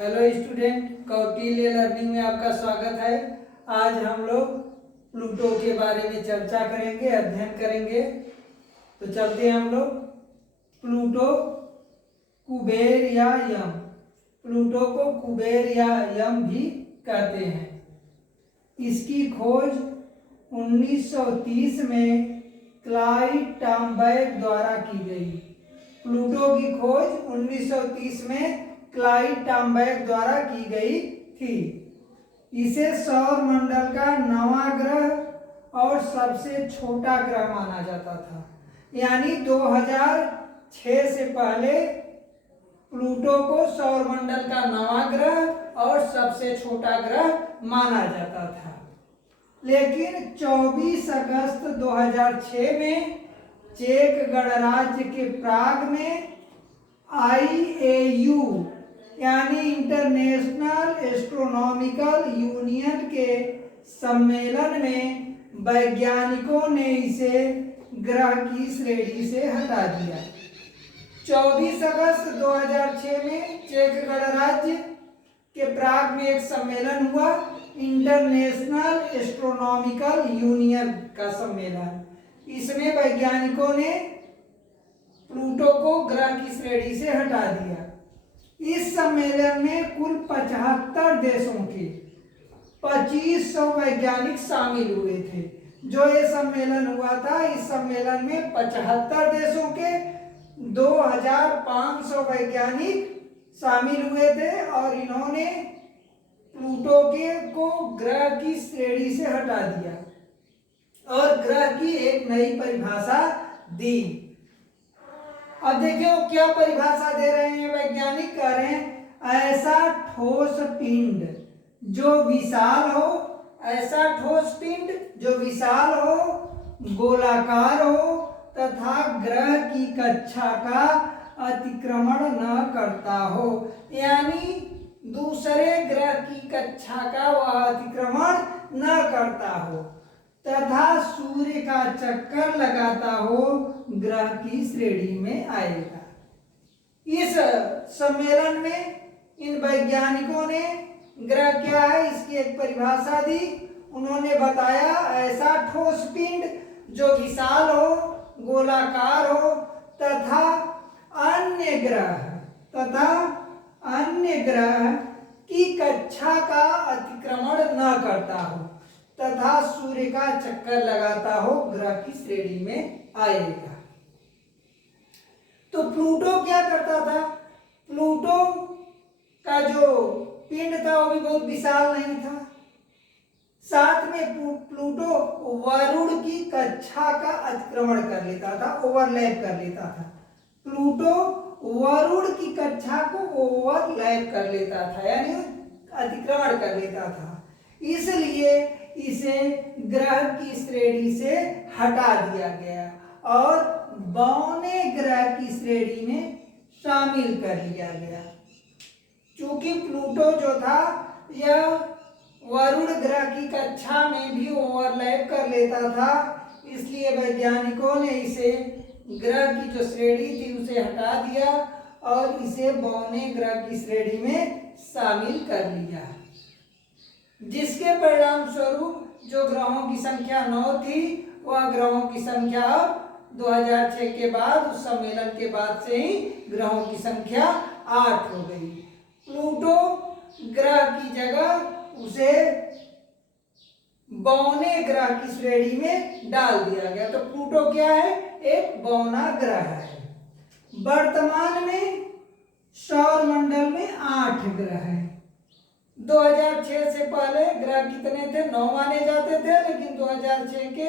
Hello student, Kautilya learning में आपका स्वागत है। आज हम लोग प्लूटो के बारे में चर्चा करेंगे, अध्ययन करेंगे। तो चलते हैं हम लोग। प्लूटो, कुबेर या यम। प्लूटो को कुबेर या यम भी कहते हैं। इसकी खोज 1930 में क्लाइड टॉम्बैक द्वारा की गई। प्लूटो की खोज 1930 में क्लाइड टॉम्बैक द्वारा की गई थी। इसे सौर मंडल का 9वां ग्रह और सबसे छोटा ग्रह माना जाता था। यानी 2006 से पहले प्लूटो को सौर मंडल का 9वां ग्रह और सबसे छोटा ग्रह माना जाता था। लेकिन 24 अगस्त 2006 में चेक गणराज्य के प्राग में IAU यानी इंटरनेशनल एस्ट्रोनॉमिकल यूनियन के सम्मेलन में वैज्ञानिकों ने इसे ग्रह की श्रेणी से हटा दिया। 24 अगस्त 2006 में चेक गणराज्य के प्राग में एक सम्मेलन हुआ, इंटरनेशनल एस्ट्रोनॉमिकल यूनियन का सम्मेलन। इसमें वैज्ञानिकों ने प्लूटो को ग्रह की श्रेणी से हटा दिया। इस सम्मेलन में कुल 75 देशों के 2500 वैज्ञानिक शामिल हुए थे। जो ये सम्मेलन हुआ था, इस सम्मेलन में 75 देशों के 2500 वैज्ञानिक शामिल हुए थे और इन्होंने प्लूटो को ग्रह की श्रेणी से हटा दिया और ग्रह की एक नई परिभाषा दी। अब देखिए वो क्या परिभाषा दे रहे हैं वैज्ञानिक। कह रहे हैं ऐसा ठोस पिंड जो विशाल हो, ऐसा ठोस पिंड जो विशाल हो, गोलाकार हो तथा ग्रह की कक्षा का अतिक्रमण न करता हो। यानी दूसरे ग्रह की कक्षा का वह अतिक्रमण न करता हो तथा सूर्य का चक्कर लगाता हो, ग्रह की श्रेणी में आएगा। इस सम्मेलन में इन वैज्ञानिकों ने ग्रह क्या है इसकी एक परिभाषा दी। उन्होंने बताया ऐसा ठोस पिंड जो विशाल हो, गोलाकार हो तथा अन्य ग्रह की कक्षा का अतिक्रमण न करता हो तथा सूर्य का चक्कर लगाता हो, ग्रह की श्रेणी में आएगा। तो प्लूटो क्या करता था? प्लूटो का जो पिंड था वो भी बहुत विशाल नहीं था। साथ में प्लूटो वरुण की कक्षा का अतिक्रमण कर लेता था, ओवरलैप कर लेता था। प्लूटो वरुण की कक्षा को ओवरलैप कर लेता था, यानी अतिक्रमण कर लेता था। इसलिए इसे ग्रह की श्रेणी से हटा दिया गया और बौने ग्रह की श्रेणी में शामिल कर लिया गया। क्योंकि प्लूटो जो था यह वरुण ग्रह की कक्षा में भी ओवरलैप कर लेता था, इसलिए वैज्ञानिकों ने इसे ग्रह की जो श्रेणी थी उसे हटा दिया और इसे बौने ग्रह की श्रेणी में शामिल कर लिया। जिसके परिणाम स्वरूप जो ग्रहों की संख्या 9 थी वह ग्रहों की संख्या 2006 के बाद, उस सम्मेलन के बाद से ही ग्रहों की संख्या 8 हो गई। प्लूटो ग्रह की जगह उसे बौने ग्रह की श्रेणी में डाल दिया गया। तो प्लूटो क्या है? एक बौना ग्रह है। वर्तमान में सौर मंडल में 8 ग्रह हैं। 2006 से पहले ग्रह कितने थे? 9 माने जाते थे, लेकिन 2006 के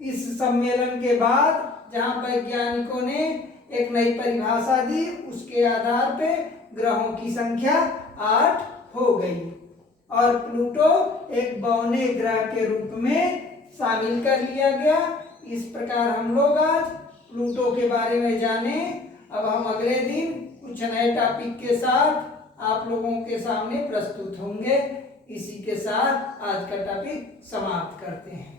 इस सम्मेलन के बाद जहां वैज्ञानिकों ने एक नई परिभाषा दी, उसके आधार पे ग्रहों की संख्या 8 हो गई और प्लूटो एक बौने ग्रह के रूप में शामिल कर लिया गया। इस प्रकार हम लोग आज प्लूटो के बारे में जाने। अब हम अगले दिन कुछ नए टॉपिक के साथ आप लोगों के सामने प्रस्तुत होंगे। इसी के साथ आज का टॉपिक समाप्त करते हैं।